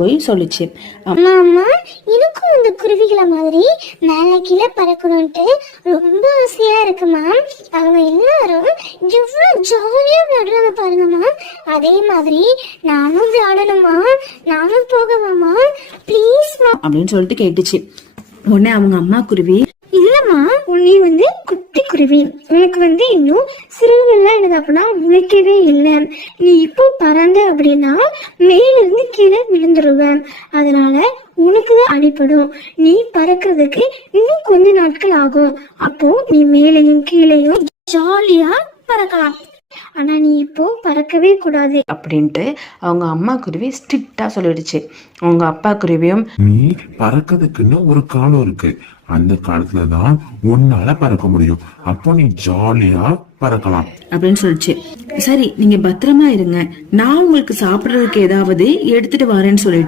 போய் சொல்லிச்சு. அம்மா எனக்கும் இந்த குருவிகளை மாதிரி மேலே கீழே பறக்கணும்ட்டு ரொம்ப ஆசையா இருக்குமா. அவங்க எல்லாரும் எவ்வளவு ஜாலியா விளையாடுறாங்க பாருங்கம்மா. அதே மாதிரி நானும் விளையாடணுமா, நானும் போகவாமா ப்ளீஸ் அப்படின்னு சொல்லிட்டு கேட்டுச்சு. உடனே அவங்க அம்மா குருவி, இல்லம்மா நீ குட்டி குருவி, உனக்கு இன்னும் சிறுவெல்லாம் எனக்கு அப்படின்னா உழைக்கவே இல்லை. நீ இப்போ பறந்த அப்படின்னா மேல இருந்து கீழே விழுந்துருவேன். அதனால உனக்குதான் அடிப்படும். நீ பறக்கிறதுக்கு இன்னும் கொஞ்ச நாட்கள் ஆகும். அப்போ நீ மேலையும் கீழையும் ஜாலியா பறக்கலாம். ஆனா நீ இப்போ பறக்கவே கூடாது அப்படின்ட்டு அவங்க அம்மா குருவி ஸ்ட்ரிக்டா சொல்லிடுச்சு. அவங்க அப்பா குருவியும், நீ பறக்கிறதுக்குன்னு ஒரு காலம் இருக்கு, அந்த காலத்துலதான் உன்னால பறக்க முடியும். அப்போ நீ ஜாலியா பறக்கலாம் அப்படின்னு சொல்லிச்சு. சரி, நீங்க பத்திரமா இருங்க, நான் உங்களுக்கு சாப்பிடுறதுக்கு ஏதாவது எடுத்துட்டு வரேன்னு சொல்லிட்டு